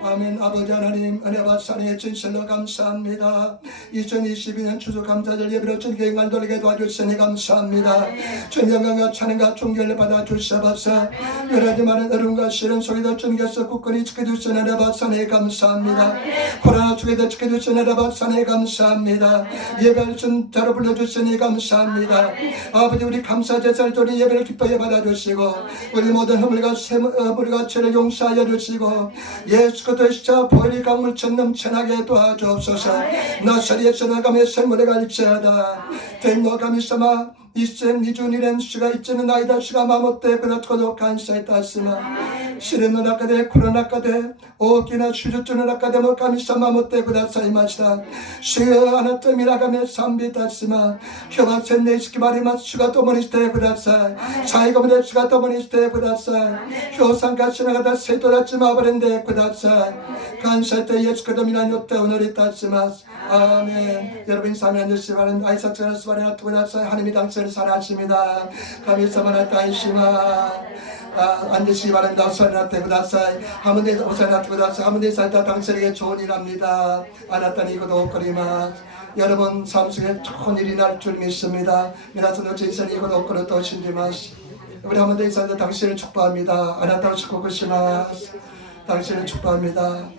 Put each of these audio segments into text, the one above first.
아멘. 아버지 하나님 은혜와 사랑의 진실로 감사합니다. 2022년 추수 감사절 예배로 전경을 돌게 도와주시니 감사합니다. 주님 영광과 찬양과 존경을 받아 주셔서 여러 가지 많은 어려움과 시련 속에도 주님께서 굳건히 지켜주시는 은혜 받사네 감사합니다. 코로나 속에도 지켜주시는 은혜 받사네 감사합니다. 예배를 준 자로 불러주시니 감사합니다. 아버지 우리 감사 제사를 드린 예배를 기뻐해 받아주시고 우리 모든 허물과 죄를 용서하여 주시고 예수 그리스도의 십자가 보혈이 강물처럼 넘쳐나게 도와주옵소서. 나사리의 전화감에 생물에 갈지어다 대노감이 삼아 이쌤 이준이란 수가 있지는 나이다 수가 마못돼 그렇고도 간사했다스마 시련은 아까대 코로나 아까대 오기나 수주주는 아까대 뭐 감이사 마못돼 그다사이 마시다 수여 아나tem이라가며 삼비다스마 혀마센 내시키 마리마 수가 또머니스테 그다사 사이가문에 수가 또머니스테 그다사 효상가 지나가다 세도다지 마버린데 그다사 간사때 예수 그도미란 요때 오늘이 따스마 아멘. 여러분 인사하면 앉으시기 바랍니다. 아이사처럼 수바리나 투구나서 하나님이 당신을 사랑하십니다. 감사합니다. 다이시마 앉으시기 바랍니다. 수바리나 투구나서 하문대 오사나 투구나서 하문대 살다 당신에게 좋은 일 합니다. 아나타니 이것도 옷거리마 여러분 삶 속에 좋은 일이 날 줄 믿습니다. 미나서도 제이선이 이것도 옷거리 또 신지마스 우리 하문대 살다 당신을 축복합니다. 아나타고 축복하시마스 당신을 축복합니다.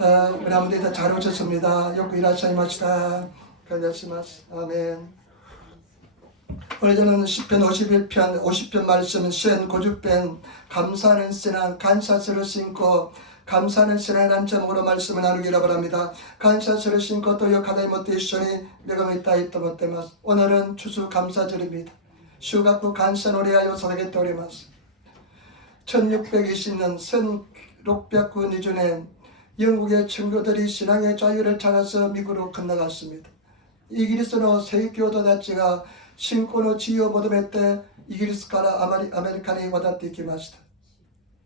우리 아무데도 다 잘 오셨습니다. 요구 이라샤이마시다. 감사합니다. 아멘. 오늘 저는 시편 51편 50편 말씀 시엔 고죽편 감사는 쓰나 간사스를 신고 감사는 쓰나라는 제목으로 말씀을 나누기를 바랍니다. 간사스를 신고 또요 가다이 못해 이쇼니 내가 믿다 있다 못해마스. 오늘은 추수 감사절입니다. 슈가쿠 간사 노래하여 사라게 떠오리마스. 1620년 1609년 이전에 영국의 친구들이 신앙의 자유를 찾아서 미국으로 건너갔습니다. 이기리스노 세이교도다치가 신코노 지요 모드메 때 이기리스카라 아메리카니 와다티 기마시다.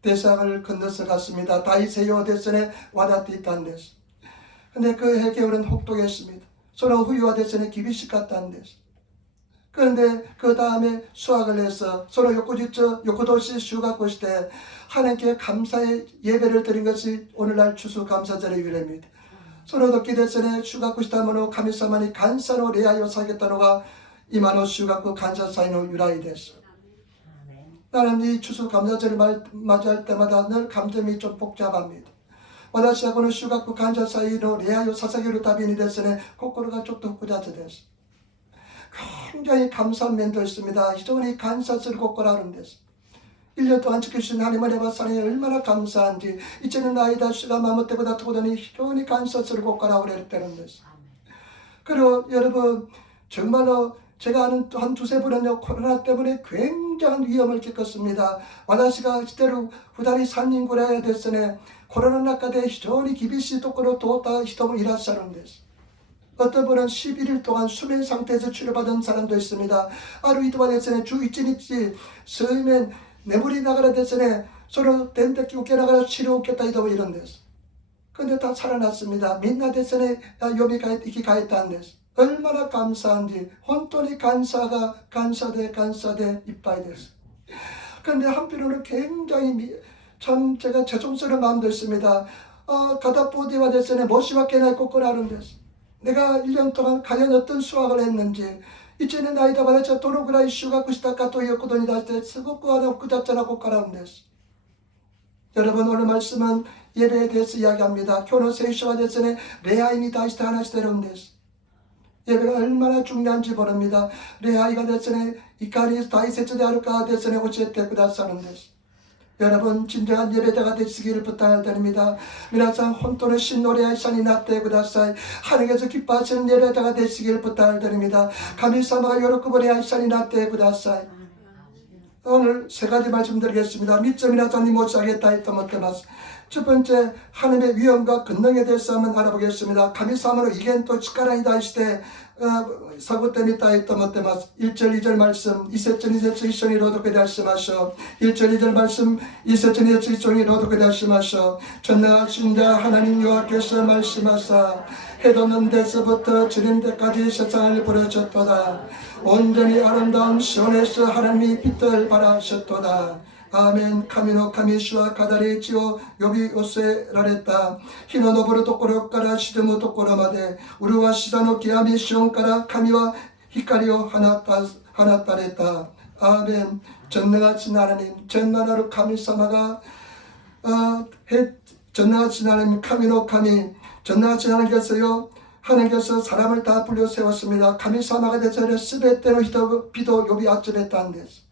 대상을 건너서 갔습니다. 다이세요 대선에 와다티 있다는데서. 근데 그 해계울은 혹독했습니다. 서로 후유와 대선에 기비식 같다는데서. 그런데 그 다음에 수학을 해서 서로 요코도시 슈가코시 때 하나님께 감사의 예배를 드린 것이 오늘날 추수 감사절의 유래입니다. 서로도 기대전에 슈가코시 다모노 카미사마니 간사노 레아요 사겠다노가 이마노 슈가코 간사 사이노 유라이 됐어. 나는 이 추수 감사절을 맞이할 때마다 늘 감정이 좀 복잡합니다. 와다시하고는 슈가코 간사 사이노 레아요 사사기로 다비니 됐으네 코코로가 쪽도 부자체 됐어. 굉장히 감사한 면도 있습니다. 이전에 간사스를 kokko라는 데서 1년 동안 지켜주신 하나님의 내바사랑이 얼마나 감사한지 이제는 나이다 수가 마무때보다 두고더니 이전에 간사스를 kokko라고 그랬다는 데서. 그리고 여러분 정말로 제가 아는 또 한 두세 분은요 코로나 때문에 굉장한 위험을 겪었습니다. 와다시가 시대로 후다리 산인구라야 됐으네 코로나 나카데非常に 厳しいところを通った人もいらっしゃるんです。 어떤 분은 11일 동안 수면 상태에서 치료받은 사람도 있습니다. 아루이도바 대선에 주 1日 서면 내물이 나가라 대선에 서로 덴데키 웃게 나가라 치료 웃겠다 이도 이런 데서. 근데 다 살아났습니다. 민나 대선에 요미가 이기 가했다는 데서. 얼마나 감사한지 혼돈이 간사대 이빠이 됐어. 그런데 한편으로는 굉장히 참 제가 죄송스러운 마음도 있습니다. 가다포디와 대선에 모시와케 나이 kokko라는 데서. 내가 1년 동안 과연 어떤 수학을 했는지 이제는 나이다 받았자 도로그라이 슈가쿠시다카 또이요코도니 다시테 스고쿠하다 후쿠자짜나 kokko라는 데서. 여러분 오늘 말씀은 예배에 대해서 이야기합니다. 교노세이쇼와 대선에 레아인이 다시테 하나씩 되는 데서. 예배가 얼마나 중요한지 모릅니다. 레아이가 대선에 이카리 다이세츠데 아루카 대선에 오치에테 구다사는 데서. 여러분 진정한 예배자가 되시기를 부탁드립니다. 미나상 혼돈의 신노래의 산이 나때 구다사이 하나님께서 기뻐하시는 예배자가 되시기를 부탁드립니다. 가미사마가 요로쿠보리 아이산이 나때 구다사이. 오늘 세 가지 말씀드리겠습니다. 미점이나산이 못사겠다 했던 것때마스. 첫 번째 하나님의 위엄과 권능에 대해서 한번 알아보겠습니다. 가미사마로 이겐토 치카라이다 시대 사고때미다 했던 것때마스. 1절 2절 말씀 이세천 이세천 이천이 로도케 말씀하셔. 1절 2절 말씀 이세천 이세천 이천이 로도케 말씀하셔. 전능하신 자 하나님 여호와께서 말씀하사 해돋는 데서부터 지는 데까지 세상을 부르셨도다. 온전히 아름다운 시온에서 하나님이 빛을 발하셨도다. 아멘. 카미노 카미시와 가다리 지오 요비 오세라레타 히노 노보로 토코로 까라 시드무 토코로 마데 우루와 시사노 기아미 시온 까라 카미와 히카리오 하나따레타. 아멘. 전능하신 하나님, 전나라로 카미사마가 전능하신 하나님 카미노 카미, 전능하신 하나님께서요, 하나님께서 사람을 다 불려 세웠습니다. 카미사마가 되서는 스베테노 비도 요비 아츠베탄 데스.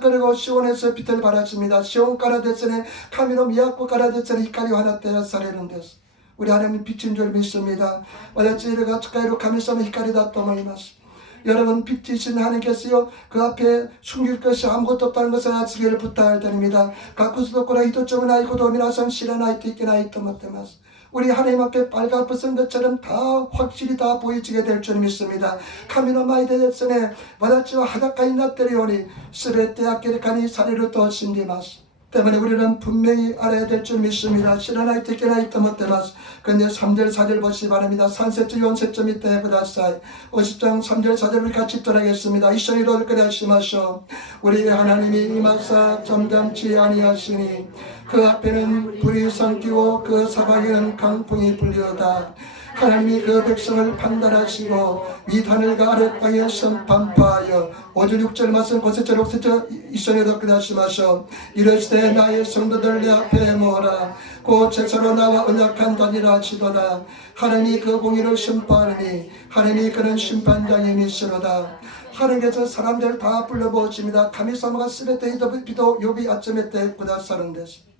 그리고 시온에서 빛을 발하십니다. 시온 까라데스네 카미노 미야코 까라데스네 히카리오 하나떼라 사레는 데스. 우리 하나님 빛인 줄 믿습니다. 와다치르가 츠카이로 카미사마 히카리다 또모이마스. 여러분 빛이신 하나님께서요 그 앞에 숨길 것이 아무것도 없다는 것을 아시기를 부탁드립니다. 가쿠스도코라 히토점은 아이고도 미나선 시라나이트 있게나이트 못데마스. 우리 하나님 앞에 빨갛은 것처럼 다 확실히 다 보이지게 될 줄 믿습니다. 카미노 마이데데스네 와다치와 하다카이 나테리오니 스베테 아케레카니 사리를 또 신디마스. 때문에 우리는 분명히 알아야 될 줄 믿습니다. 시라나이트 있게나이트 못데마스. 근데 3절 4절 보시기 바랍니다. 산세트 연세점 밑에 부다사이 50장 3절 4절 우리 같이 떠나겠습니다. 이션이로 그래 하시마쇼. 우리 하나님이 이마사 점잖지 아니하시니 그 앞에는 불이 삼키고 그 사방에는 강풍이 불리어다. 하나님이 그 백성을 판단하시고 위 하늘과 아래 땅에 선판파하여 5절 6절 말씀 고세절 옥세절 이선에도 끝하시마셔. 이르시되 나의 성도들 내 앞에 모으라. 곧 제사로 나와 언약한 자니라 치도다. 하나님이 그 공의를 심판하니 하나님이 그는 심판장이니시로다. 하나님께서 사람들 다 불러보십니다. 카미사마가 스베테 비도 요비 아침에 때 구다사는 데서.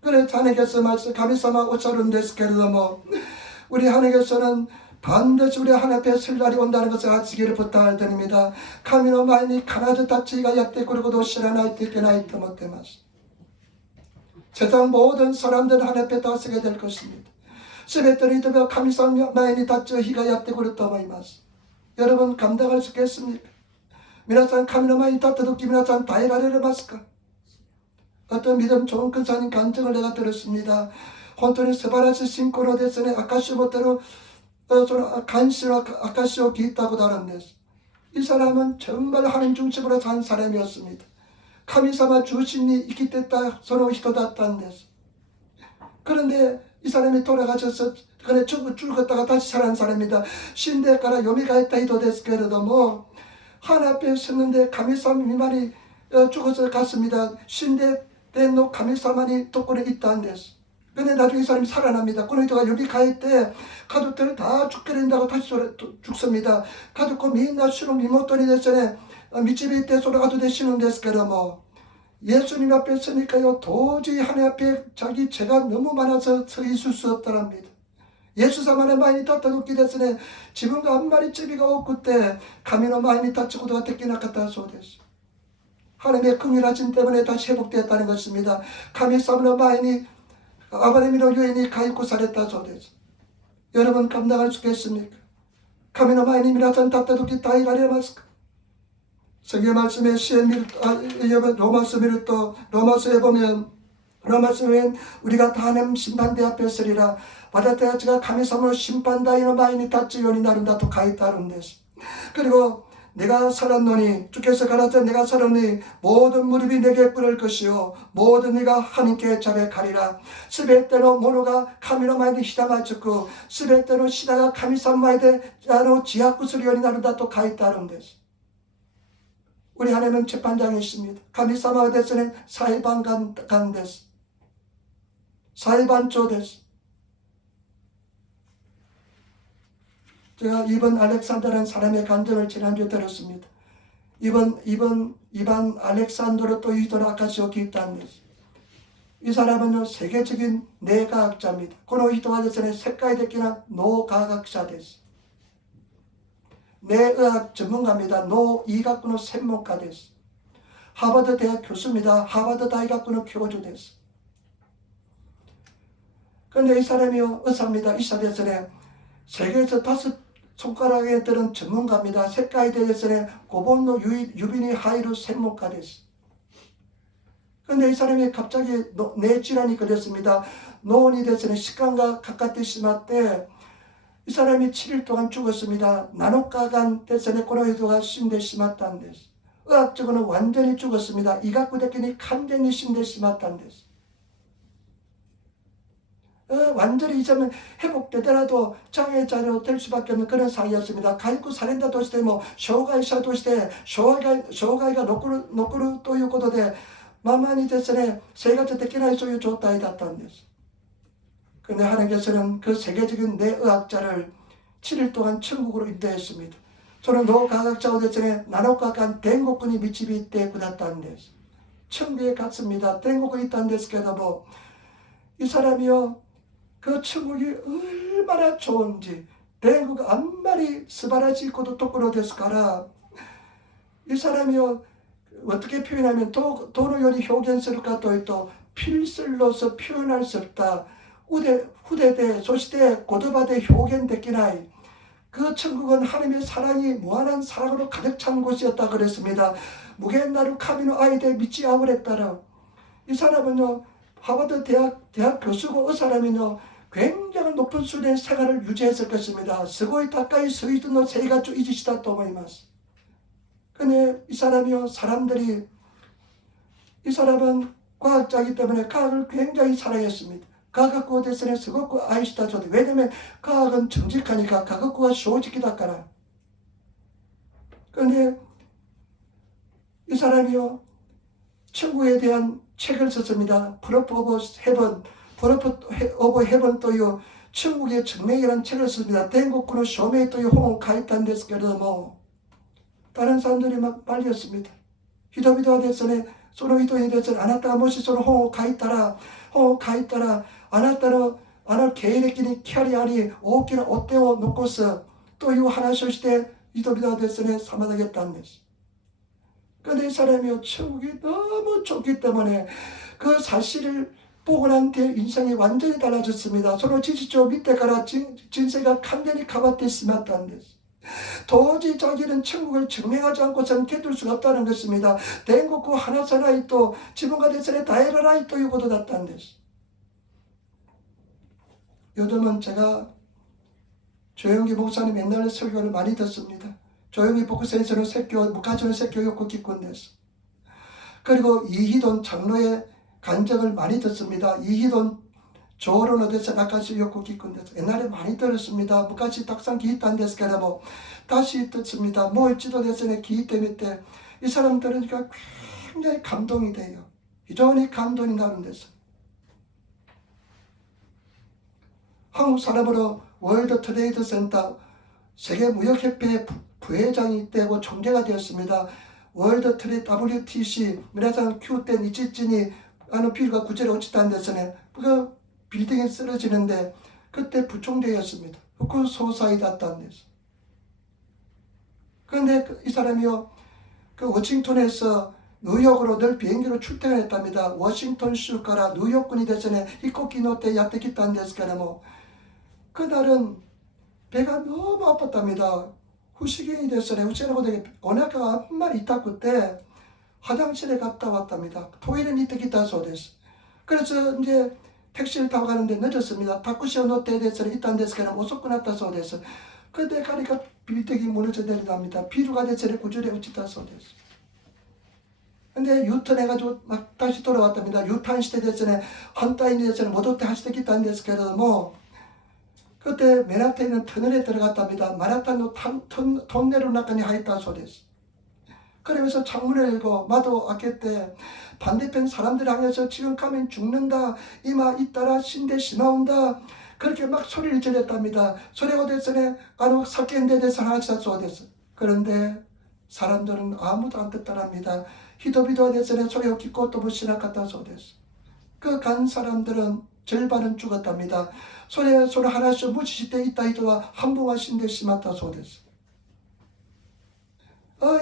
그래 하나님께서 말씀 가미사마 오차룬 데스 게르도모 우리 하나님께서는 반드시 우리 하나님 앞에 설 날이 온다는 것을 아시기를 부탁드립니다. 카미노 마이니 카나드 타치가 약대 그리고도 시라나이트 게나이트 못데마스. 세상 모든 사람들 하나님 앞에 다 서게 될 것입니다. 스베트리드며 카미사마 마이니 타치 히가 약대 그리도마이마스. 여러분 감당할 수 있겠습니까? 미나산 카미노 마이니 타트도끼 미나산 다이라레를 마스까? 어떤 믿음 좋은 근사님 간증을 내가 들었습니다. 혼돈이 스바라시 신코로 데스네 아카시오보테로 간시로 아카시오 기있다고 다른데서 이 사람은 정말 하나님 중심으로 산 사람이었습니다. 카미사마 주신이 있기 때다 서로 히도다탄 데서. 그런데 이 사람이 돌아가셔서 그래 죽었다가 다시 살아난 사람입니다. 신데카라 요미가 했다 히도 데스 게르도 뭐 하나 앞에 섰는데 카미사마 미만이 죽어서 갔습니다. 신데 너 카미사마니 토코에 있다는 데서. 근데 나중에 이 사람이 살아납니다. 그러니까 여기 가있대 가족들 다 죽게 된다고 다시 죽습니다. 가족고 미인나 수로 미모토니 됐으네 밑집에 있대 소라가도 되시는 데서 그러 뭐 예수님 앞에 서니까요 도저히 하나님 앞에 자기 죄가 너무 많아서 서 있을 수 없더랍니다. 예수 사만의 많이 땄다 놓기 됐으네 지금도 한 마리 집이가 없고 때 가미노 많이 땄치고도 어떻게나 갖다 쏘됐어. 하나님의 긍휼하심 때문에 다시 회복되었다는 것입니다. 카미사므로 마인이 아바레미노 유인이 가입고 살했다 소데스. 여러분 감당할 수 있겠습니까? 카미노 마인이 미라산 답다도기 다이가레마스카. 성경 말씀에 로마서에 보면 로마서에 우리가 다 하나님 심판대 앞에 서리라. 와다테아치가 카미사므로 심판다이노 마인이 타치요니 나름다도 가입다는 데스. 그리고 내가 살았노니 주께서 가라사 내가 살았노니 모든 무릎이 내게 꿇을 것이요 모든 이가 하나님께 자백하리라. 스베테노 모노가 카미노마이데 히다마츠쿠 스베테노 시다가 카미사마이데 야노 지하쿠스리오니 나른다 또 가있다는 데서. 우리 하나님은 재판장이 있습니다. 카미사마가 데스는 사이반 간 데스. 사이반조 데스. 제가 이번 알렉산더라는 사람의 간증을 지난주에 들었습니다. 이번 알렉산더로 또 이도라 아카시오 기타는 데스. 이 사람은 세계적인 뇌과학자입니다. 고노 히토가 데스네 세카이 데키나 노과학자 데스. 뇌의학 전문가입니다. 노이학군의専門家데스. 하버드 대학 교수입니다. 하버드 다이학군의 교授데스. 그런데 이 사람이 의사입니다. 의사 데스네 세계에서 5 손가락에 들은 전문가입니다. 세카이 대회에서는 고본노 유빈이 하이루専門家です. 그런데 이 사람이 갑자기 뇌 질환이 걸렸습니다. 노원이 돼서는 시간과 가깝게 심할 이 사람이 7일 동안 죽었습니다. 나노가간 때서는 코로나가 심대 심했다는 데서. 의학적으로는 완전히 죽었습니다. 이각구대끼니 완전히 신대 심았다는 데서. 완전히 이제는 회복되더라도 장애자로 될 수밖에 없는 그런 사이였습니다. 가이쿠 사렌다 도시대 뭐 쇼가이샤 도시대 쇼가이가 노쿠루 또いうことで 만만히 됐으네 세가지 데키나이 소유 좋다이 닿다는 데서. 근데 하나님께서는 그 세계적인 뇌의학자를 7일 동안 천국으로 인도했습니다. 저는 노과학자가 됐으네 나노과간 댕국군이 미치비 때 굳었다는 데서. 천국에 갔습니다. 댕국이 있다는 데서 게다뭐 이 사람이요 그 천국이 얼마나 좋은지 댕국 안말이 스바라지고도 똑바로 됐을까라 이 사람이요 어떻게 표현하면 도로 요리 표현스럽까 또 필슬로서 표현할 수 없다. 후대대 소시대 고도바대 표현됐기나이 그 천국은 하나님의 사랑이 무한한 사랑으로 가득 찬 곳이었다 그랬습니다. 무겐나루 카미노 아이데 미치 아우랬다라 이 사람은요 하버드 대학 교수고 이 사람은요 굉장히 높은 수준의 생활을 유지했을 것입니다. 스고이 타카이 스위드노 세이가쭈 이지시다 또 모이마스. 근데 이 사람이요 사람들이 이 사람은 과학자이기 때문에 과학을 굉장히 사랑했습니다. 과학과 대선에 스고쿠 아이시다 저도 왜냐면 과학은 정직하니까 과학과 소직이다 까라. 그런데 이 사람이요 천국에 대한 책을 썼습니다. 프로프 오브 헤븐 또요 천국의 증명이라는 책을 썼습니다. 댕국구로 쇼메이 또요 홍 가입단 데스 게르모 다른 사람들이 막 말렸습니다. 히도비도와 대선에 소노히도에 대해서 아나타가 모시 소노 홍 가입따라 아나타로 계획끼리 캐리아리 오키나 오떼오 놓고서 또요 하나쇼시대 히도비도와 대선에 사마다겠다는 데스. 그런데 이 사람이 천국이 너무 좋기 때문에 그 사실을 보고 난 뒤에 인생이 완전히 달라졌습니다. 서로 지지조 밑에 가라 진세가 완전히 가봤댔으면 데스. 도저히 자기는 천국을 증명하지 않고서는 견딜 수가 없다는 것입니다. 댕국구 하나사라이 또 지붕가 대선에 다이라라이 또 이거도 났다는 데스. 요즘은 제가 조영기 목사님 옛날에 설교를 많이 듣습니다. 조영기 복구센서는説教, 무가전의説教 욕구 기권됐어. 그리고 이희돈 장로의 간증을 많이 듣습니다. 이희돈 조론 어디서 낙가시 욕구 기권됐어. 옛날에 많이 들었습니다. 무가시 탁상 기입단 데스 게라뭐 다시 듣습니다. 모일지도 대선에 기입 때문에 때 이 사람 들으니까 굉장히 감동이 돼요.非常に 감동이 나는 데서. 한국 사람으로 월드 트레이드 센터 세계무역협회 부회장이 되고 총재가 되었습니다. 월드 트레이드 WTC 미나상 Q10 이치진이 아는 비료가 구제로 어찌다는 데서는 그 빌딩이 쓰러지는데 그때 부총재였습니다. 그 소사이 났다는 데서. 그런데 이 사람이요 그 워싱턴에서 뉴욕으로 늘 비행기로 출퇴근했답니다. 워싱턴 슈가라 뉴욕군이 대전에 히코키 노테 야테키탄 데스카라 뭐 그날은 배가 너무 아팠답니다. 후시경이 됐어요. 후시라고 되게 오나카가 한 마리 있다고 때 화장실에 갔다 왔답니다. 토일은 이때기다 소데스. 그래서 이제 택시를 타고 가는데 늦었습니다. 타쿠시오 노테 데스를 있단 데스카라 오소쿠 났다 소데스. 그때 가니까 빌딩이 무너져 내린답니다. 비루가 대체를 구조에 우치다 소데스. 근데 유턴해가지고 막 다시 돌아왔답니다. 유탄 시대 대전에 헌타인이 대전에 모두 다 하시되기 딴 데스 게도 뭐 그때 맨하탄에 있는 터널에 들어갔답니다. 마라탄노 톤네로 나까지 하있다 소리였어. 그러면서 창문을 열고 마도 아꼈 때 반대편 사람들 향해서 지금 가면 죽는다. 이마 잇따라 신대 시마온다. 그렇게 막 소리를 지렸답니다. 소리가 됐으네 아노 사케인데 대해서 하나씩 쏘됐어. 그런데 사람들은 아무도 안 듣더랍니다. 히도비도가 됐으네 소리가 깊고 또 무시나 갔다 쏘됐어. 그 간 사람들은 절반은 죽었답니다. 소리 하나씩 무시시 때 있다 이도와 한봉하신데 심았다 소됐어.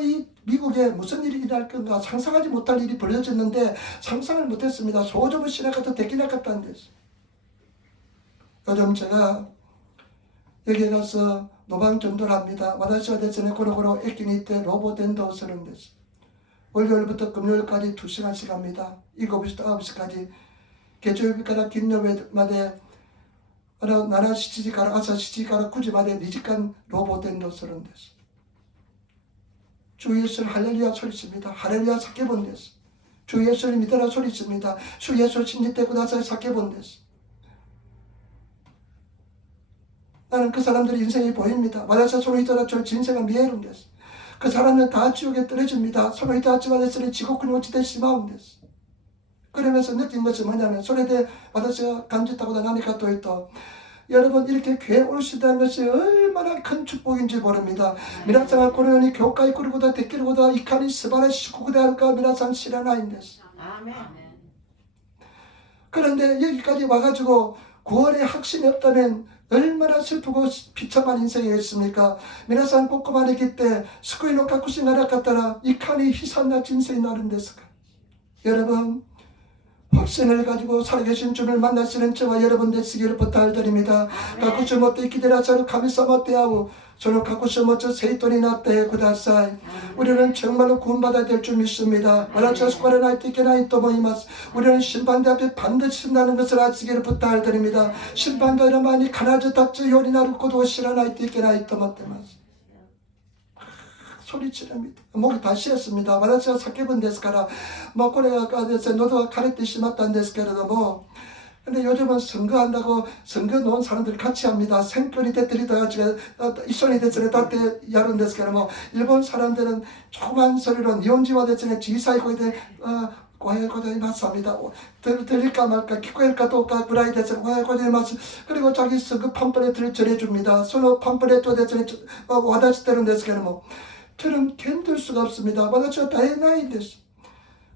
이 미국에 무슨 일이 일어날 건가 상상하지 못할 일이 벌어졌는데 상상을 못했습니다. 소조무 시나카도 데키나 갔다는 데서. 요즘 제가 여기 가서 노방 전도를 합니다. 와다시와 대전에 고로고로 액기니 때 로보덴도 쓰는 데서. 월요일부터 금요일까지 2시간씩 합니다. 7시부터 9시까지 개조일비가라 긴여마대 나라 시치지가라 아사 시치지가라 구지마대 2시간 로보덴도 쓰는 데서. 주 예수를 할렐루야 소리칩니다. 할렐루야 사케본데스. 주 예수를 믿으라 소리칩니다. 주 예수 신지되고 나서 사케본데스. 나는 그 사람들의 인생이 보입니다. 와다사 소노히타라 저 진세가 미에룬데스. 그 사람은 다 지옥에 떨어집니다. 소노히타 아치바데스를 지옥군이 오치대 시마운데스. 그러면서 느낀 것이 뭐냐면 소리대 와다시가 간짓하고 나니까 또 있다. 여러분 이렇게 교회 올 수 있다는 것이 얼마나 큰 축복인지 모릅니다. 미나상아 고려니 교회에 꾸르고다 데끼르고다 이카리 스바라 시쿠구다 할까 미나상 시라나인데스. 그런데 여기까지 와가지고 구원의 확신이 없다면 얼마나 슬프고 비참한 인생이겠습니까? 미나상 꼬꼬마네기 때 스쿠이노 가쿠시 나라카타라 이카니 히산나 진세이 나른데스까. 여러분 확신을 가지고 살아계신 주를 만나시는 저와 여러분 되시기를 부탁드립니다. 가쿠시 못대 기대라사로 가미사마 때하고 저는 가쿠시 못저 세이토니 나때 구다사이. 우리는 정말로 구원받아야 될 줄 믿습니다. 와라차스과를 나이티케나이 또모이마스. 우리는 심판대 앞에 반드시 쓴다는 것을 아시기를 부탁드립니다. 심판대는 많이 가나즈 닥쳐 요리나루코도 시라나이티케나이 또모테마스. 소리치랍니다. 목이 다 쉬었습니다. 와다시가 사케본 데스카라 뭐 고래가 돼서 노도가 가래띠 심었다는 데스케라도 근데 요즘은 선거한다고 선거 놓은 사람들이 같이 합니다. 생권이 되들이다가 지금 이손이 됐으니 다때 야른 데스케라 뭐 일본 사람들은 조그만 소리로 니온지와 됐으니 지사이 거기에 고해고대이 맞습니다. 들릴까 말까 기꺼일까 또까 그라이 됐으니 고해고대이 맞 그리고 자기 선거 팜플렛을 전해줍니다. 서로 팜플렛도 됐으니 와다시 때는 데스케라 뭐 저는 견딜 수가 없습니다. 와다시가 다행나인데스.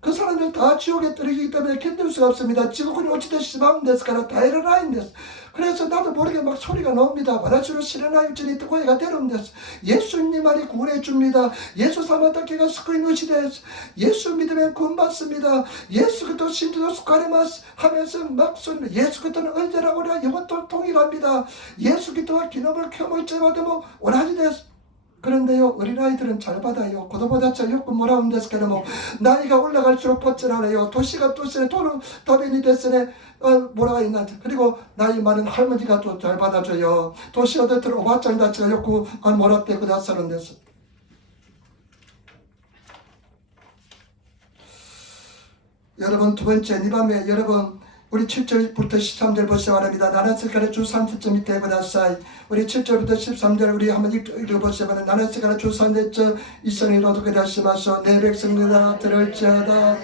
그 사람들 다 지옥에 떨어지기 때문에 견딜 수가 없습니다. 지옥은 어찌됐시 마음데스까라 다이러나인데스. 그래서 나도 모르게 막 소리가 나옵니다. 와다시로 시레나일진이 뜨고해가 되는데스. 예수님 말이 구원해 줍니다. 예수 사마타케가 스크이누시데스. 예수 믿으면 구원받습니다. 예수 그리스도 신주도 스카레마스 하면서 막 소리. 예수 그리스도는 언제나 오라 영원토록 동일합니다. 예수 그리스도와 기념을 켜물죄받으면 오라지데스. 그런데요 어린아이들은 잘 받아요. 고도보다차 욕구 뭐라는 데서 그러면 나이가 올라갈수록 뻗질하네요. 도시가 또시네 돈은 더변이 됐으네 뭐라가 있나. 그리고 나이 많은 할머니가 또 잘 받아줘요. 도시 어들들 오바짱 다치가 욕구 뭐라대 그다 사는 데서. 여러분 두 번째 이 밤에 여러분 우리 7절부터 13절 보시기 바랍니다. 나는 색깔의 주 30점이 되고나사이. 우리 7절부터 13절 우리 한번 읽어보시기 바랍니다. 나는 색깔의 주 30점 이선이로도 그다시마소 내 백성들아 들을지어다.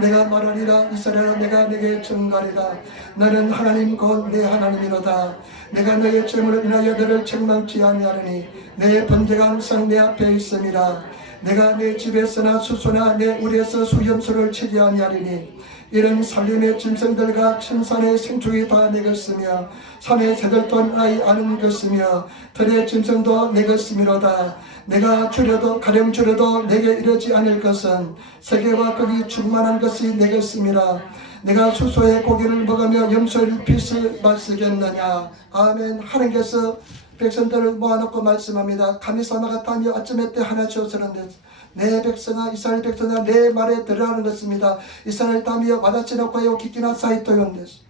내가 말하리라 이스라엘아 내가 내게 증거하리라. 나는 하나님 곧 내 하나님이로다. 내가 너의 죄물을 인하여 너를 책망치 아니하리니 내 번제가 항상 내 앞에 있음이라. 내가 내 집에서나 수소나 내 우리에서 수염소를 치지 아니하리니 이런 살림의 짐승들과 천산의 생축이 다 내 것이며 산의 새들 또한 아이 아는 것이며 들의 짐승도 내 것이미로다. 내가 줄여도 가령 줄여도 내게 이르지 않을 것은 세계와 거기 충만한 것이 내 것이미라. 내가 수소의 고기를 먹으며 염소의 빛을 마시겠느냐. 아멘. 하나님께서 백성들을 모아놓고 말씀합니다. 가미사마가 타며 아침에 때 하나 주었으는데 내 백성아 이스라엘 백성아 내 말에 들으라는 것입니다. 이스라엘 타며 와다치노코요 기키나 사이토요인데스.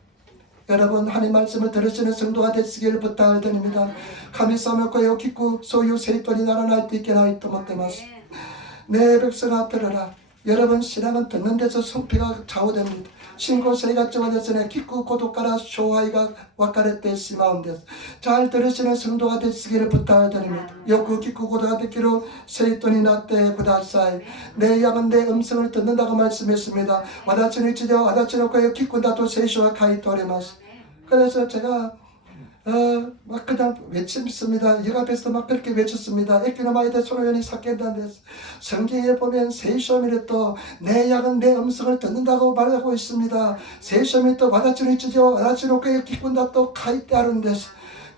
여러분 하나님 말씀을 들으시는 성도가 되시기를 부탁을 드립니다. 가미사마코요 기쿠 소유 세이토니 나라나이 티케나이 토모테마스. 내 백성아 들으라. 여러분 신앙은 듣는 데서 성피가 좌우됩니다. 신고세가 정화됐으니 기쿠 고독가라 쇼하이가 와카레테 시마운데스. 잘 들으시는 성도가 되시기를 부탁드립니다. 요구 기쿠 고도가 되기로 세이토니 나때 구다사이. 내 양은 내 음성을 듣는다고 말씀했습니다. 와다치는 지대와 와다치노코의 기쿠다도 세이쇼와 카이토레마스. 그래서 제가 막 그냥 외쳤습니다. 역 앞에서 막 그렇게 외쳤습니다. 에키노마이데 소노연이 사케단데스. 성경에 보면 세이쇼미를 또 내 양은 내 음성을 듣는다고 말하고 있습니다. 세이쇼미 또 와다치노 이치지와 와다치노코의 기꾼다 또 카이테아른데스.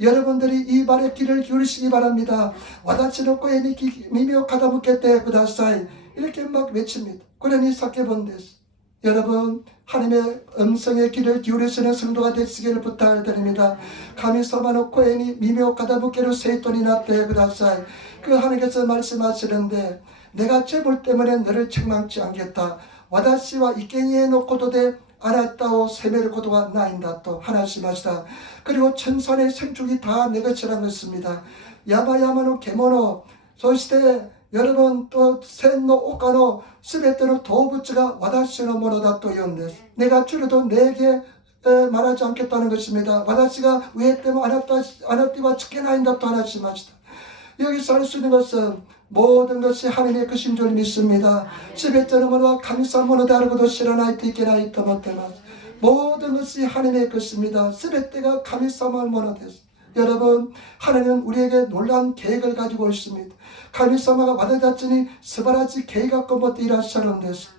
여러분들이 이 말에 귀를 기울이시기 바랍니다. 와다치노코의 미묘하다 묻겠대 구다사이. 이렇게 막 외칩니다. 그러니 사케본데스. 여러분 하나님의 음성에 귀를 기울이시는 성도가 되시기를 부탁드립니다. 가미사마노코 애니 미묘가다부케로 세이토니 나때 그다사이. 그 하나님께서 말씀하시는데 내가 재물 때문에 너를 책망치 않겠다. 와다시와 이케니에 놓고도 돼 알았다오 세메르 고도가 나인다 또 하나씩 하시다. 그리고 천산의 생축이 다 내 것이라는 것입니다. 야바야마노 개모노 소시대 여러분 또 센노 오카노 스베테노 도부츠가 와다시노 모노다 또 연데스. 내가 줄여도 내게 말하지 않겠다는 것입니다. 와다시가 왜 때문에 아나띠와 치케나인다 또 하나시마시다. 여기서 할 수 있는 것은 모든 것이 하나님의 것인 줄 믿습니다. 스베테노 모노와 카미사 모노다르고도 시라나이트 이케나이트 모테마스. 모든 것이 하나님의 것입니다. 스베테가 카미사마 모노데스. 여러분, 하나님은 우리에게 놀라운 계획을 가지고 있습니다. 카미사마가 와다다치니 스바라지 계획 갖고 못해 일하시는 데서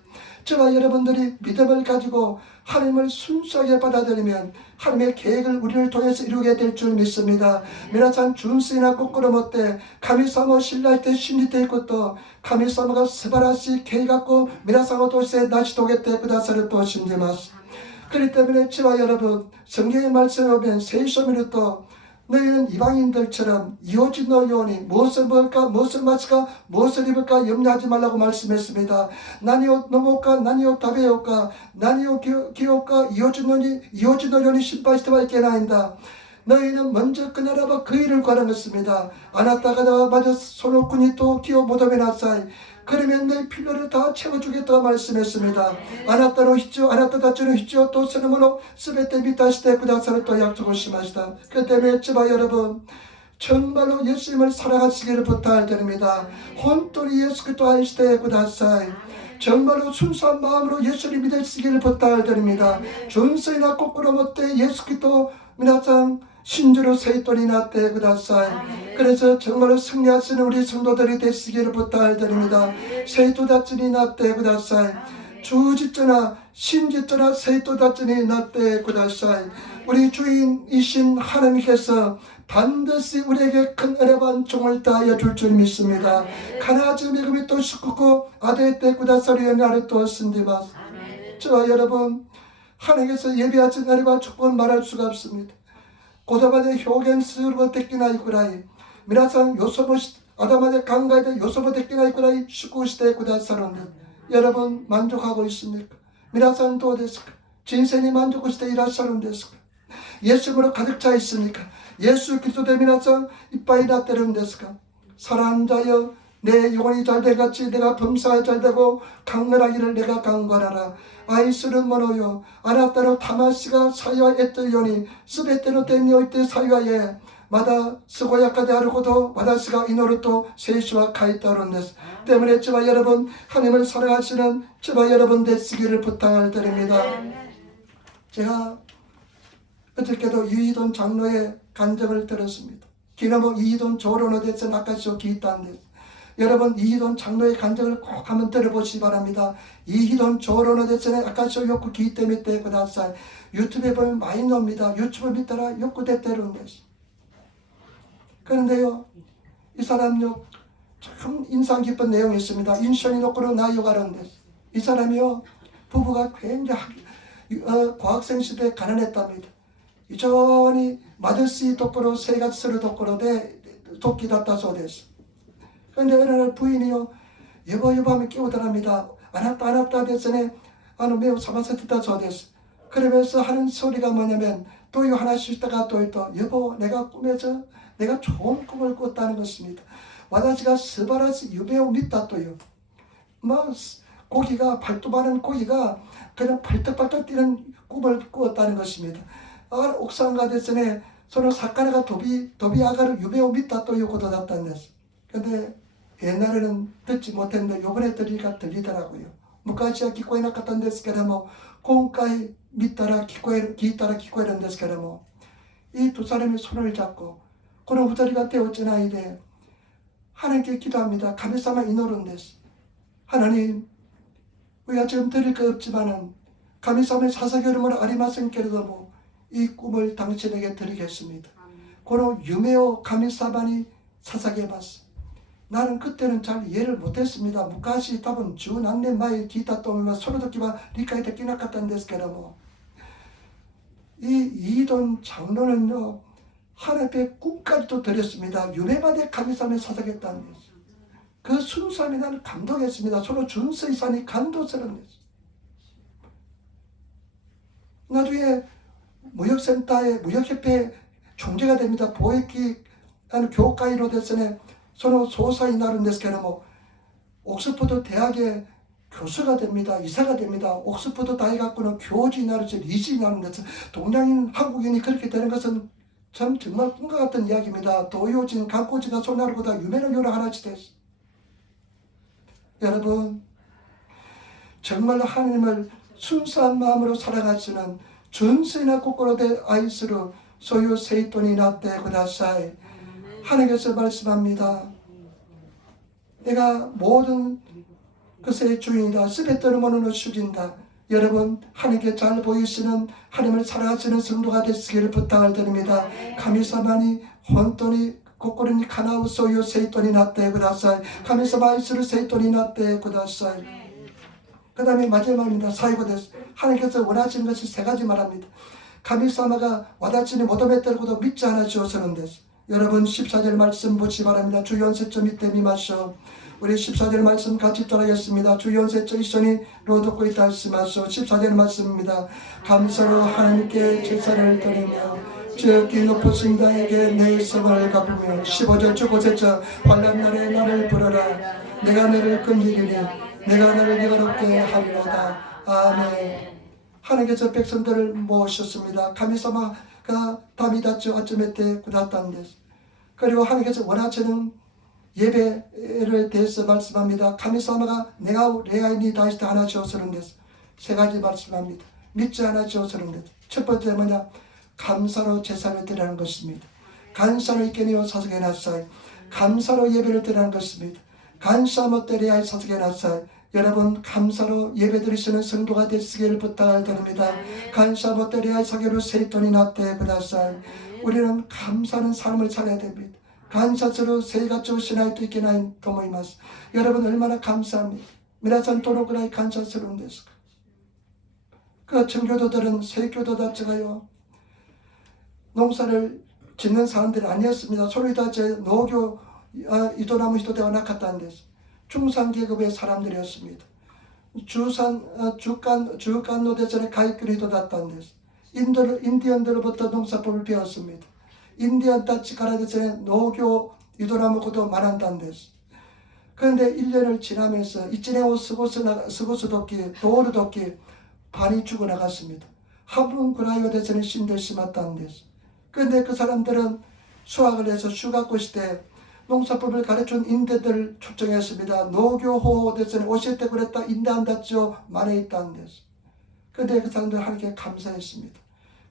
저와 여러분들이 믿음을 가지고 하나님을 순수하게 받아들이면 하나님의 계획을 우리를 통해서 이루게 될 줄 믿습니다. 미나산 준스이나 거꾸로 못해 카미사마 신라이테 신리테 것도 카미사마가 스바라시 계획 갖고 미나산의 도시에 나시도게테 그다사를 또 신지마스. 그렇기 때문에 저와 여러분 성경의 말씀에 보면 세이소미르도 너희는 이방인들처럼 이오진노 요원이 무엇을 먹을까 무엇을 마실까 무엇을 입을까 염려하지 말라고 말씀했습니다. 나니오 노모까 나니오 타베요까 나니오 기요까 이오진노 요원이 신바시테바 있게나인다. 너희는 먼저 그 나라와 그 일을 구하는 것입니다. 아나타가다와 마저 소노쿠니 또 기요 모도메 나사이. 그러면 너희 필요를 다 채워주겠다고 말씀했습니다. 아나타노 히치오 아나타다치노 히치오 또 세노모노 스베테 미타시테 구다사를 또 약속을 심하시다. 그 때문에 저와 여러분 정말로 예수님을 사랑하시기를 부탁드립니다. 혼돈이 예수 그리스도 아이시테 구다사이. 정말로 순수한 마음으로 예수를 믿으시기를 부탁드립니다. 준수이나 거꾸로 못해 예수 그리스도 미나상 신주로 세이돈이 나때 그다사이. 그래서 정말로 승리하시는 우리 성도들이 되시기를 부탁드립니다. 세이토다찐이 나때 그다사이. 주지쩌나 신지쩌나 세이토다찐이 나때 그다사이. 우리 주인이신 하나님께서 반드시 우리에게 큰 은혜와 종을 다하여 줄 줄 믿습니다. 가나즈 메금이 또 숙구고 아데 때 구다사리 연야를 또 쓴디마스. 저와 여러분 하나님께서 예비하신 은혜와 축복은 말할 수가 없습니다. 고다바데 효겐스로 데끼나 이꾸라이 미나상 요소보시 아다마데 강가에 요소보 데끼나 이꾸라이 슈쿠시테 구다사론데 여러분 만족하고 있습니까? 미나상 도데스까? 진생이 만족시대 일하시는데스까? 예수님으로 가득 차 있습니까? 예수 그리스도의 미나상 이빠이 나때는데스까? 사랑하는 자여 내 영혼이 잘돼같이 내가 범사에 잘되고 강건하기를 내가 강건하라. 아이스는 모노요 아나따로 타마시가 사이와 에뜨요니 스베테노 떼니오이테 사이와에 마다 스고야까지 하르고도 와다시가 이노르토 세이시와 카이타론데스. 때문에 저와 여러분 하나님을 사랑하시는 저와 여러분 되시기를 부탁을 드립니다. 제가 어저께도 이희돈 장로의 간증을 들었습니다. 기나모 이희돈 조론에 대해서 나까지도 기있다는데 여러분 이희돈 장로의 간증을 꼭 한번 들어보시기 바랍니다. 이희돈 조론에 대해서는 아까쇼 욕구 기때 밑에 그다사 유튜브에 보면 많이 나옵니다. 유튜브 밑에라 욕구 대때로는 데서. 그런데요 이 사람 참 인상 깊은 내용이 있습니다. 인션이 놓고로 나욕하는 데서. 이 사람이요 부부가 굉장히 과학생 시대에 가난했답니다. 이전이 마드시 도코로 세가스를 도코로 대 도끼 다따소 데서. 그런데 어느 날 부인이요 여보 하면 끼우더랍니다. 아나따 됐으네 매우 사마세트다 소데스. 그러면서 하는 소리가 뭐냐면 또요 하나씩 있다가 또 여보 내가 꿈에서 내가 좋은 꿈을 꿨다는 것입니다. 와다시가 스바라시 유배우 믿다 또요 고기가 발톱하는 고기가 그냥 발떡발떡 뛰는 꿈을 꾸었다는 것입니다. 옥상가 됐으네 서로 사카나가 도비 아가를 유배우 믿다 또요 고도났다는 데스. 근데 옛날에는 듣지 못했는데 요번에 들으니까 들리더라고요.昔は聞こえなかったんですけども今回見たら聞いたら聞こえるんですけども이 두 사람이 손을 잡고 그런 후자리가 되었지나이데 하나님께 기도합니다. 가메사마 이노른데스. 하나님 우리가 지금 드릴 거 없지만은 가메사마의 사사결음을 아리마센께로도 이 꿈을 당신에게 드리겠습니다. 그런 유메오 가메사마니 사사게봤어. 나는 그때는 잘 이해를 못했습니다.昔多分十何年前聞いたと思います。その時は理解できなかったんですけども이 이돈 장로는요 하나님의 꿈까지도 드렸습니다. 유배마대 가미삼에 사사겠다는 것이. 그 순수함이 나는 감동했습니다. 서로 준수이산이 감동스러운 것이. 나중에 무역센터에 무역협회 총재가 됩니다. 보액기 교과이로 됐으네 その総裁になるんですけども 옥스퍼드 대학의 교수가 됩니다. 이사가 됩니다. 옥스퍼드 대학 갖고는 교주인 나라에서 리지인 나라인데 동양인 한국인이 그렇게 되는 것은 정말 꿈과 같은 이야기입니다. 도요진, 강코지가 소나라보다 유명한 요라 하나씩 됐어. 여러분, 정말 하나님을 순수한 마음으로 살아가시는純粋な心で愛するそういう生徒になってください. 하나님께서 말씀합니다. 내가 모든 것의 주인이다. 스베토를 모노를 죽인다. 여러분, 하나님께 잘 보이시는 하나님을 사랑하시는 성도가 되시기를 부탁을 드립니다. 가미사마니 혼돈이 고코리니 카나우 소유 세이토니 나tte 쿠다사이. 가미사마 아이스를 세이토니 나tte 쿠다사이. 그 다음에 마지막입니다. 사이고 데스. 하나님께서 원하시는 것이 세 가지 말합니다. 가미사마가 와다치니 모도메테르고도 믿지 않아 주어서는 데스. 여러분 14절 말씀 보시 바랍니다. 주 연세점 밑에 미마쇼. 우리 14절 말씀 같이 따라하겠습니다. 주 연세점 이션이 로도고 있다 하시마쇼. 14절 말씀입니다. 감사로 하나님께 제사를 드리며 지극히 높으신 자에게 내 성을 갚으며 15절 주 고세처 환난 날에 나를 부르라. 내가 너를 건지리니 내가 너를 영화롭게 하리로다. 아멘. 하나님께서 백성들을 모으셨습니다. 가미사마가 다미다츠 아침에 때 구났다는데, 그리고 하나님께서 원하시는 예배를 대해서 말씀합니다. 가미사마가 내가 레아이니 다시트 하나 지어서는 데서 세 가지 말씀합니다. 믿지 않아 지어서는 데서 첫 번째 뭐냐? 감사로 제사를 드리는 것입니다. 감사로 이케니오 사석에 놨어요. 감사로 예배를 드리는 것입니다. 감사 못드려야 사석에 놨어요. 여러분 감사로 예배드리시는 성도가 되시기를 부탁을 드립니다. 감사 못드려야 사계로 세이돈이 나tte 쿠다사이. 우리는 감사하는 삶을 살아야 됩니다. 감사스로 세이가 주시나이 또 있겠나이 도모이마스. 여러분 얼마나 감사합니다. 미나산 도노그라이 감사스러운 데스. 그 청교도들은 세교도답지가요 농사를 짓는 사람들이 아니었습니다. 소리다 제 노교 이도나무 히도대와 낙하다는 데서 중산계급의 사람들이었습니다. 주간노대전에 가입교를 히도났다는 데서 인디언들로부터 농사법을 배웠습니다. 인디언 따치 가라데전에 노교 이도나무고도 말한다는 데서. 그런데 1년을 지나면서 이찌네오 스고스 돕기 도오르 돕기 반이 죽어나갔습니다. 하분 그라이오 대전에 신들 심었다는 데서. 그런데 그 사람들은 수학을 해서 슈가코시 때 농사법을 가르친 인대들을 초청했습니다. 노교호 대전에 오실 때 그랬다 인대한다죠 만에 있다는 데서. 그런데 그 사람들 하나님께 감사했습니다.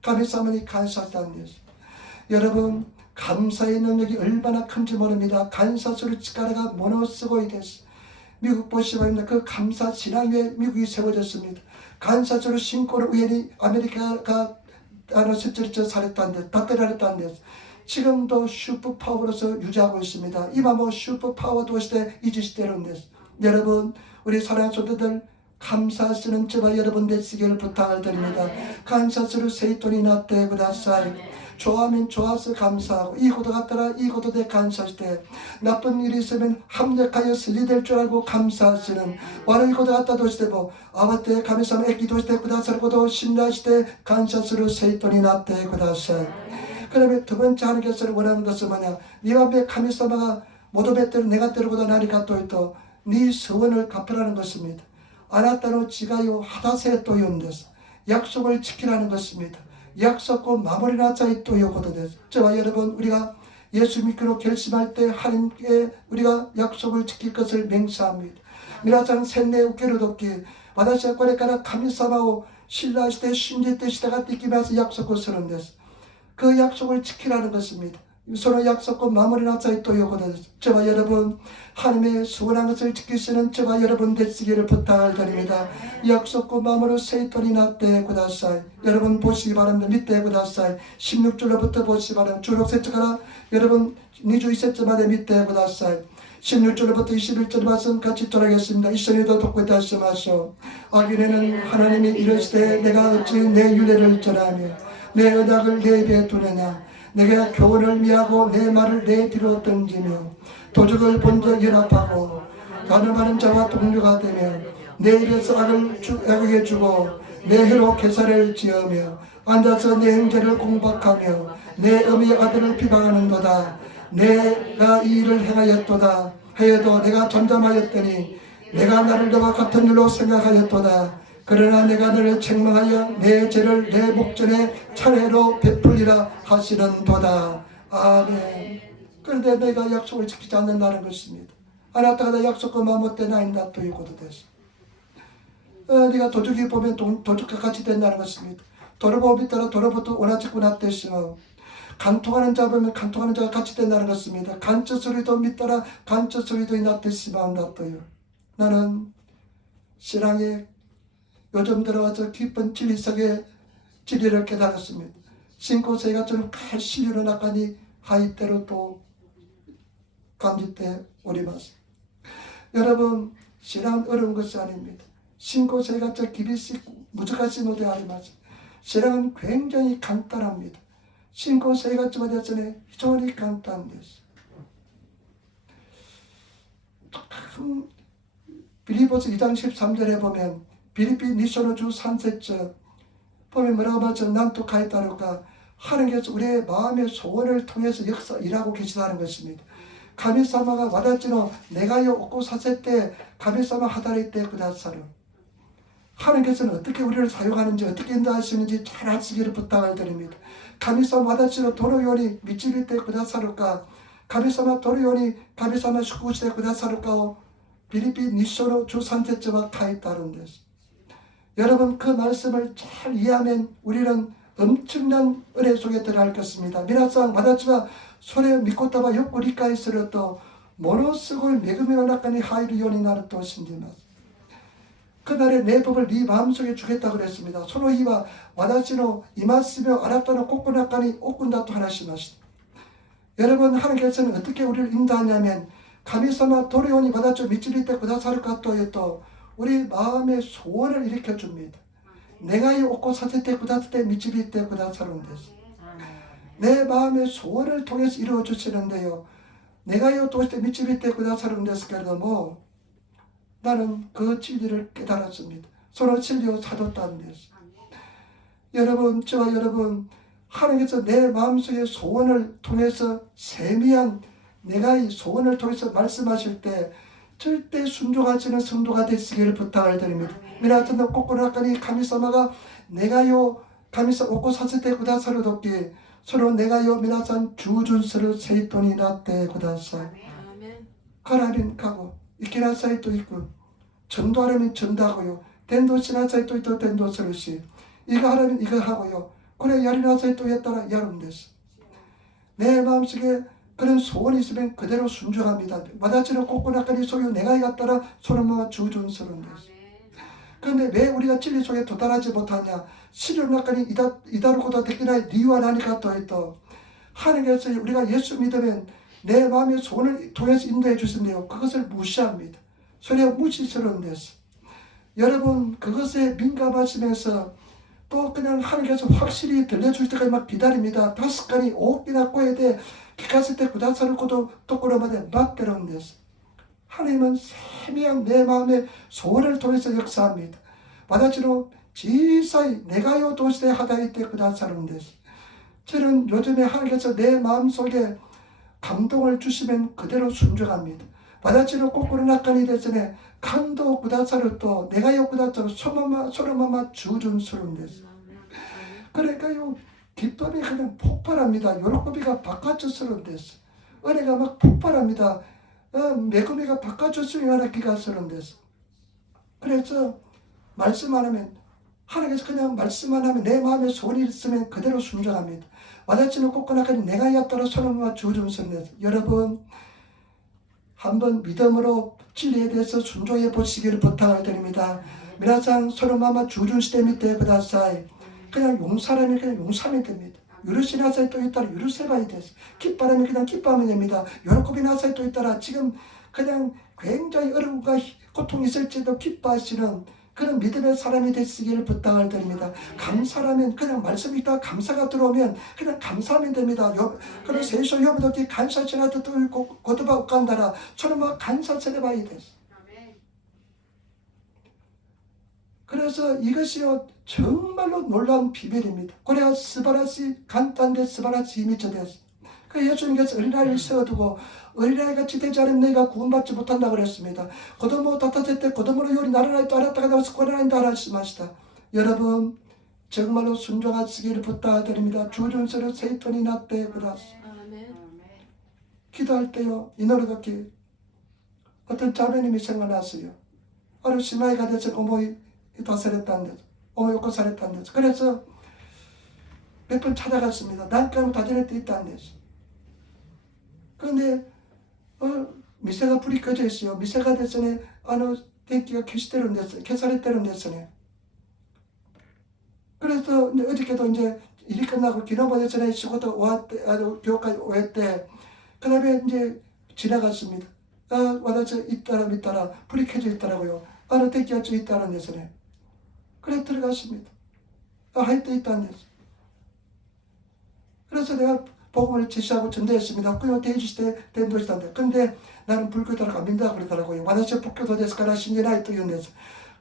가미사마니 감사했다는 데서. 여러분 감사의 능력이 얼마나 큰지 모릅니다. 간사수를 치카라가 모노스고이 데스. 미국 보시면 그 감사 신앙 위에 미국이 세워졌습니다. 간사수를 신고를 우연히 아메리카가 스트리트 살했다는 데, 닥터리했다는 데 지금도 슈퍼파워로서 유지하고 있습니다. 이마모 슈퍼파워 도시대 이지시대로는 데 여러분 우리 사랑하는 성도들 감사하시는 저와 여러분 되시기를 부탁을 드립니다. 감사스를 세이톤이 나tte 쿠다사이. 좋아하면 좋아서 감사하고 이것도 같더라 이것도 대 감사할 때 나쁜 일이 있으면 합력하여 슬리될 줄 알고 감사하시는 와르 이것도 같다 도시대고 아바테 가미사마 에키 도시대 쿠다사르고도 신라시대 감사스루 세이톤이 나tte 쿠다사이. 그다음에 두 번째 하나님께서 원하는 것은 뭐냐? 네 앞에 가미사마가 모도베테를 내가 때리고도 나니까 또 네 서원을 갚으라는 것입니다. 아나타노 지가요 하다세 또 연데서 약속을 지키라는 것입니다. 약속과 마무리나 짜이 또 요거도 됐어. 저와 여러분 우리가 예수 믿기로 결심할 때 하나님께 우리가 약속을 지킬 것을 맹세합니다. 미라장 셋내 우케로 돕기 와다시아 꼬레까라 가미사마오 신라시대 신제때 시대가 띠기면서 약속을 서는 데서 그 약속을 지키라는 것입니다. 서로 약속과 마무리나 짜이 또 요거도 됐어. 저와 여러분 하나님의 수원한 것을 지키시는 저와 여러분 되시기를 부탁을 드립니다. 약속과 마무리 세이토니 나tte 쿠다사이. 여러분 보시기 바랍니다. 밑에 쿠다사이. 16절로부터 보시기 바랍니다. 주록세척하라. 여러분 22세트마다 밑에 쿠다사이. 16절로부터 21절 말씀 같이 돌아가겠습니다. 이선이도 돕고 다시 마셔. 악인에는 하나님이 이르시되 내가 어찌 내 윤례를 전하며 내 언약을 내 입에 두느냐. 내가 교훈을 미하고 내 말을 내 뒤로 던지며 도적을 본적 연합하고 가늠하는 자와 동료가 되며 내 입에서 악에게 주고 내 혀로 계사를 지으며 앉아서 내 행제를 공박하며 내 어미의 아들을 비방하는도다. 내가 이 일을 행하였도다. 하여도 내가 잠잠하였더니 내가 나를 너와 같은 일로 생각하였도다. 그러나 내가 너를 책망하여 내 죄를 내 목전에 차례로 베풀리라 하시는도다. 아멘. 그런데 내가 약속을 지키지 않는다는 것입니다. 아나타가 약속과 마못된 아인다 또 이고도 됐어. 네가 도둑이 보면 도둑과 같이 된다는 것입니다. 도로보비 따라 도로부터 오나짓고 났댔으며 간통하는 자 보면 간통하는 자가 같이 된다는 것입니다. 간처 소리도 밑따라 간처 소리도 났댔으며 났어요. 나는 신앙에 요즘 들어와서 깊은 진리 속의 진리를 깨달았습니다. 신고세가 저는 칼 실려는 낙하니 하이때로 또 감지때 오리마스. 여러분 신앙은 어려운 것이 아닙니다. 신고세가 저 기비시 무적하시 못해 아리마스. 신앙은 굉장히 간단합니다. 신고세가 저 전에非常に 간단했어요. 빌립보서 2장 13절에 보면 빌립비 니쇼노주 산세처 보면 뭐라고 말하죠? 난또 가있다로가 하나님께서 우리의 마음의 소원을 통해서 일하고 계시다는 것입니다. 가미사마가 와다치노 내가요 오고 사세 때 가미사마 하다리 때 그다사로 하나님께서는 어떻게 우리를 사용하는지 어떻게 인도하시는지 잘 아시기를 부탁을 드립니다. 가미사마 와다치노 도로요니 미치비 때 그다사로가 가미사마 도로요니 가미사마 슈쿠시 때 그다사로가 빌립비 니쇼노 주 산세처와 가있다는 데서 여러분 그 말씀을 잘 이해하면 우리는 엄청난 은혜 속에 들어갈 것입니다. 미나상 마다치와 소레 미코타바 욕구리카이스를 또 모노스골 메그미와 낙간이 하이리온이 나를 또 신지마스. 그날에 내 법을 네 마음속에 주겠다고 그랬습니다. 소노이와 와다치노 이마스며 아라타노 꼬꾸낙간이 오꾼다또 하나시마시. 여러분 하나님께서는 어떻게 우리를 인도하냐면 가미사마 도리온이 받아줘 미치리때 구다사르카 또에 우리 마음의 소원을 일으켜줍니다. 내가 이 오고 사세 때 구다스 때 미치리 때 구다사르는 데서 내 마음의 소원을 통해서 이루어주시는데요. 내가 이 도시 때 미치리 때 구다사르는 데서 그래도 나는 그 진리를 깨달았습니다. 서로 진리を찾았다는 데서 여러분 저와 여러분 하나님께서 내 마음속의 소원을 통해서 세미한 내가 이 소원을 통해서 말씀하실 때 절대 순종하지는 성도가 되시기를 부탁을 드립니다. 미나트노 꼬꼬라까니 가미사마가 내가요 가미사 오고 사스테 구다사를 돕기 서로 내가요 미나산 주준스를 세이돈이 나때 구다사 가라린 가고 이키나사이 또 있고 전도하려면 전도하고요 덴도시나사이 또 있고 덴도스르시 이거 하려면 이거 하고요 그래 야리나사이 또 했다라 야름데스 내 마음속에 그런 소원이 있으면 그대로 순종합니다. 마다치는 꼬꼬나까지 소유 내가 갖다라 소름마와 주준스러운 데서. 그런데 왜 우리가 진리 속에 도달하지 못하냐? 시련나까지 이다르고도 되기나 리완하니까 또 하나님께서 우리가 예수 믿으면 내 마음의 소원을 통해서 인도해 주신대요. 그것을 무시합니다. 소리가 무시스러운 데서. 여러분 그것에 민감하시면서 또 그냥 하나님께서 확실히 들려줄 때까지 막 기다립니다. 確かに大きな声で聞かせてくださるところまで待ってるんです. 하나님은 세미한 내 마음의 소원을 통해서 역사합니다. 마다치로 지사이 내가요 도시대 하다이때 그다사는 데서. 저는 요즘에 하나님께서 내 마음속에 감동을 주시면 그대로 순종합니다. 마다치로 꼬꾸로 낙간이 되전에 감도 그다사를 또 내가요 그다사로 소로마마 주준스러운 데서. 그러니까요 기쁨이 그냥 폭발합니다. 요로코비가 바깥으로 됐어. 은혜가 막 폭발합니다. 매구미가 바깥으로 하나 기가스러운 됐어. 그래서 말씀 안 하면 하나님께서 그냥 말씀만 하면 내 마음에 소원이 있으면 그대로 순종합니다. 와다치는 꼬꼬나까지 내가 얕다라 소름과 주준스러운 됐어. 여러분 한번 믿음으로 진리에 대해서 순종해 보시기를 부탁을 드립니다. 미나상 소름마마 주준시대 밑에 그다사이 그냥 용사라면 그냥 용사면 됩니다. 유르시나사에 또 있다라 유르세바이 됐어. 기뻐하면 그냥 기뻐하면 됩니다. 요로코비나사에 또 있다라 지금 그냥 굉장히 어려움과 고통이 있을지도 기뻐하시는 그런 믿음의 사람이 되시기를 부탁을 드립니다. 감사라면 그냥 말씀이 있다가 감사가 들어오면 그냥 감사하면 됩니다. 그런 세쇼 요부도기 간사치나도 또 고도바 웃간다라 저는 막 간사치나바이 됐어. 그래서 이것이요 정말로 놀라운 비밀입니다. 그래야 스바라시 간단데 스바라시 힘이 저됐어. 그 예수님께서 어린아이를 세워두고 어린아이같이 되지 않으면 너희가 구원받지 못한다고 그랬습니다. 고도모 다타제 때 고도모로 요리 나라라이 또 알았다가 나와서 권한한다 말씀하시다. 여러분 정말로 순종하시기를 부탁드립니다. 주준서로 세이톤이 났대 그다. 기도할 때요 이 노래 듣기 어떤 자매님이 생각났어요. 어느 시마이가 돼서 어머니 다살했다는 데서 어머니 욕고 살했다는 데서 그래서 몇 번 찾아갔습니다. 난까지 다전에 때 있다는 데서. 그런데 미세가 불이 꺼져 있어요. 미세가 됐으니 어느 대기가 캐시대로 됐어요. 캐사렛대로 됐으니. 그래서 이제 어저께도 이제 일이 끝나고 기도받았으니 쉬고도 왔대, 교회까지 왔대. 그 다음에 이제 지나갔습니다. 와서 있따라 불이 켜져 있더라고요. 어느 대기가 져 있다는 데서니. 그래 들어갔습니다. 하이때 있다는 데서. 그래서 내가 복음을 제시하고 전도했습니다. 그요 대주시대 된 도시단데. 근데 나는 불교도를 안 믿는다 그러더라고요. 와나시 복교도 됐을까나 신전하이 또 이런 데서.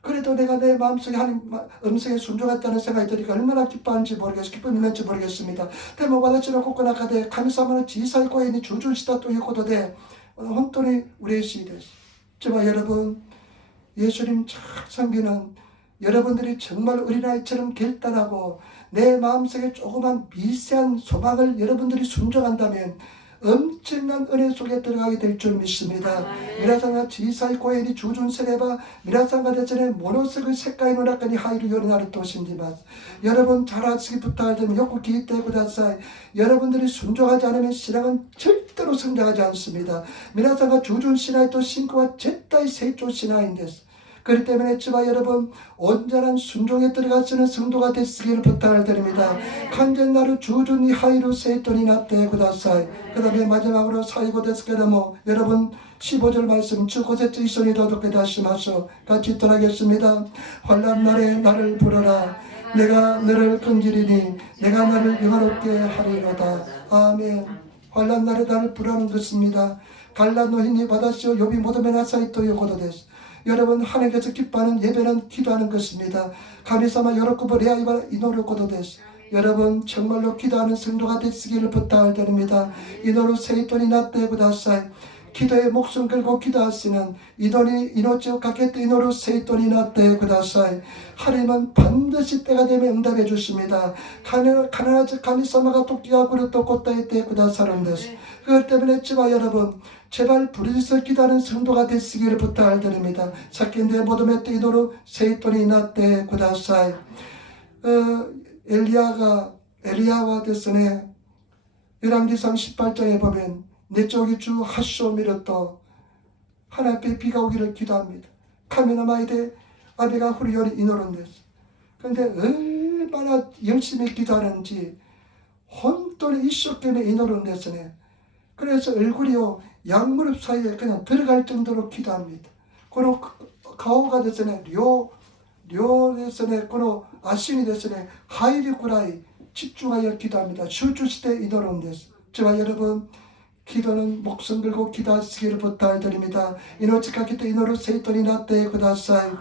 그래도 내가 내 마음속에 하나님 음성에 순종했다는 생각이 드니까 얼마나 기뻐하는지 모르겠어요. 기쁨이 있는지 모르겠습니다. 때문에 와나시로 곳거나 가되 감사하면 지사의 고인이 주줄시다 또 이고도 돼. 혼돈이 우리의 시이 됐어. 제발 여러분 예수님 참 섬기는 여러분들이 정말 어린아이처럼 결단하고 내 마음속에 조그만 미세한 소망을 여러분들이 순종한다면 엄청난 은혜 속에 들어가게 될 줄 믿습니다. 미라상가 지사의 고엔이 주준 세레바 미라상가 대전에 모노스그 색깔이 노랗거니 하이루 요리나를 도신디마스. 여러분 잘하시기 부탁드리면 욕구 기대고 다사이. 여러분들이 순종하지 않으면 신앙은 절대로 성장하지 않습니다. 미라상가 주준 신앙이 또 신고와絶対 세조 신앙인데스. 그렇기 때문에 지바 여러분 온전한 순종에 들어가시는 성도가 되시기를 부탁을 드립니다. 간전나루 주준이 하이루 세톤이 나때 구다사이. 그 다음에 마지막으로 사이고 데스케다모 여러분 15절 말씀 주고세트 이손이 도둑게 다시마소 같이 떠나겠습니다. 환난날에 나를 부르라. 내가 너를 건지리니 내가 너를 영화롭게 하리로다. 아멘. 환난날에 나를 부르는 것입니다. 갈라노히니 바다시오 요비 모도메나사이토 요고도 데스. 여러분 하나님께서 기뻐하는 예배는 기도하는 것입니다. 가미사마 여러쿠버 레아이바 이노르고도 데스. 여러분 정말로 기도하는 성도가 되시기를 부탁을 드립니다. 이노르 세이톤이 나떼고 다사이. 기도에 목숨 걸고 기도하시는 이돈이 이노치오 가케트 이노르 세이톤이 나떼고 다사이. 하나님은 반드시 때가 되면 응답해 주십니다. 가나나즈 가미사마가 토끼가 구르토 꽃다이 때고 다사른 데스. 그것 때문에 지바 여러분 제발 부르짖어 기도하는 성도가 되시기를 부탁을 드립니다. 사킨데 모도메트 이노르 세이톤이 나떼 구다사이. 엘리야와 됐으네. 열왕기상 18장에 보면 내 쪽이 주 하쇼 미르또 하나님 앞에 비가 오기를 기도합니다. 카메나마이데 아베가 후리요리 이노른데스. 그런데 얼마나 열심히 기도하는지 혼돈이 이쇼게임에 이노른데스네. 그래서 얼굴이요 양무릎 사이에 그냥 들어갈 정도로 기도합니다. 그리고 가오가 됐으네 료됐으네 그리고 아신이 됐으네 하이리구라이 집중하여 기도합니다. 슈주시대 이노론데스. 저와 여러분 기도는 목숨 걸고 기도하시기를 부탁드립니다. 이노치카키테 이노르 세이토니 나떼 구다사이.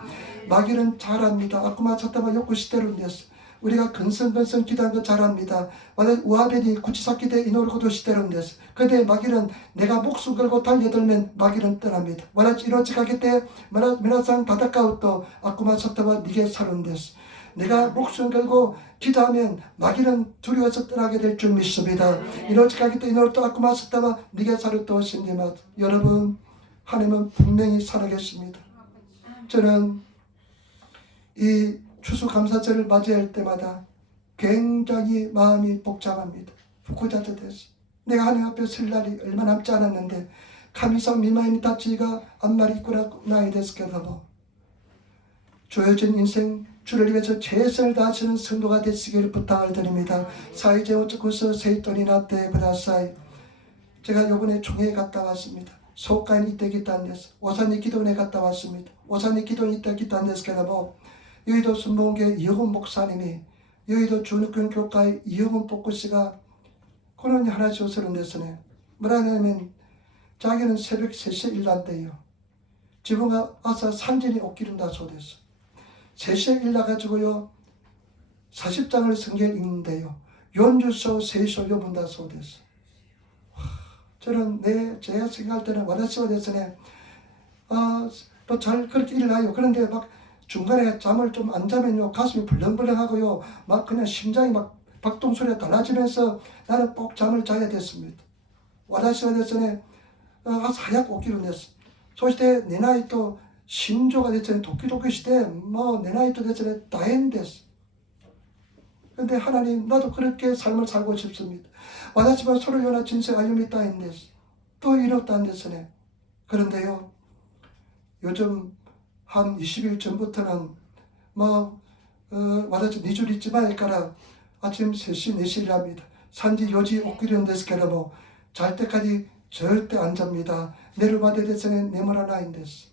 마귀는 잘합니다. 아쿠마 차타마 요쿠시테룬데스. 우리가 근성근성 기도한 거 잘합니다. 우아베니 구치사키데 이노르고도 시테룬데스. 그때 마귀는 내가 목숨 걸고 달려들면 마귀는 떠납니다. 와라치 이노치카키테 미나상 바다카우토 아쿠마 차타마 니게 사룬데스. 내가 목숨 걸고 기도하면 마귀는 두려워서 떠나게 될 줄 믿습니다. 이노치카기때 이노르토 아쿠마 차타마 니게 사루토 신디마. 여러분 하나님은 분명히 살아계십니다. 저는 이 추수감사절을 맞이할 때마다 굉장히 마음이 복잡합니다. 후쿠자도 됐어. 내가 하나님 앞에 설 날이 얼마 남지 않았는데 카미상 미마이니 타치가 안마리 꾸라 나이 데스케다도 조여진 인생 주를 위해서 최선을 다하시는 성도가 되시기를 부탁을 드립니다. 사이제 오츠쿠스 세이토니 나떼 브다사이. 제가 요번에 총회에 갔다 왔습니다. 소카인 이때 기타한 데서 오산이 기도원에 갔다 왔습니다. 오산이 기도원 이때 기타한 데서 게다보 여의도 순복음교회 이영훈 목사님이 여의도 주누권 교회 이영훈 복구씨가 그런 하나 조서를 냈으네. 뭐라냐면 자기는 새벽 3시에 일난대요. 지붕가 아사 산진이 옷기른다 소됐어. 3시에 일나가지고요 40장을 성경 읽는데요. 연주소 세쇼 요문다 소됐어. 저는 제가 생각할 때는 와다시와 대선에 또 잘 그렇게 일어나요. 그런데 막 중간에 잠을 좀 안 자면요 가슴이 불렁불렁하고요 막 그냥 심장이 막 박동소리가 달라지면서 나는 꼭 잠을 자야 됐습니다. 와다시와 대선에 하얗게 오기로 냈어. 소시대 내 나이 또 신조가 됐잖아요. 도끼도끼 시대 뭐 내 나이 또 됐잖아요. 다행 됐어. 근데 하나님 나도 그렇게 삶을 살고 싶습니다. 와다시와 서로 연합 진세 알림이 따인 됐어. 또 이렇다 안 됐으네. 그런데요 요즘 한 20일 전부터는 와다시 2줄 있지만 까라 아침 3시 4시를 합니다. 산지 요지 옥기련 데스케라 잘 때까지 절대 안 잡니다. 내르바데 데스는 네모라 나인 데스.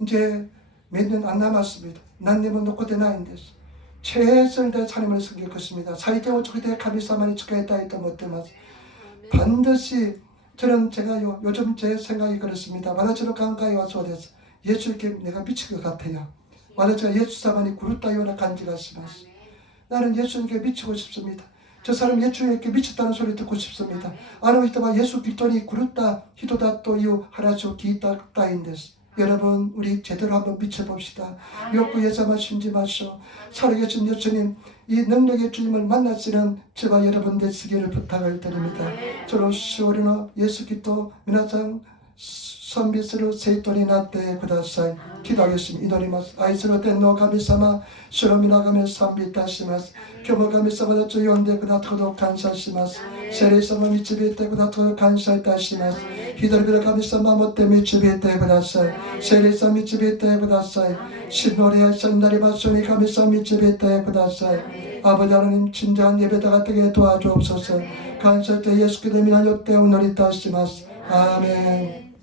이제 몇 년 안 남았습니다. 난 네모 놓고 되나인 데스. 최선을 다해 하나님을 섬길 것입니다. 사이대원 저기대 카미사만이 축하했다 했다 못되면 반드시 저는 제가 요즘 제 생각이 그렇습니다. 와다시로 가까이 와서 돼서 예수께 내가 미칠 것 같아요. 와다시가 예수사만이 구르다요나 간지가 심하시. 나는 예수님께 미치고 싶습니다. 저 사람 예수님께 미쳤다는 소리 듣고 싶습니다. 아노이타마 예수 그리스도니 구르다 히도다 또 이유 하라쇼 기타 따인데스. 여러분 우리 제대로 한번 미쳐봅시다. 욕구에서만 신지 마시오. 살아계신 예수님 이 능력의 주님을 만나시는 저와 여러분 되시기를 부탁을 드립니다. 저로 시오리노 예수 그리스도 미나상 선비스로 세이토니 나때 구다사이 기도하겠습니다. 이노리마스 아이스로 텐노 가미사마 시로미나가메 산비타시마스 교모가미사마다 주요한데 그다토도 간사시마스 세레사마 미치비테 그다토도 간사이타시마스 히더비라 가미사마 못테 미치비테 그다사이 세레사 미치비테 그다사이 신노리아 산다리마소니 가미사 미치비테 그다사이 아버지 하나님 진정한 예배자가 되게 도와주옵소서. 간사때 예수 그리스도 미나요 때 오늘이 다시마스 아멘.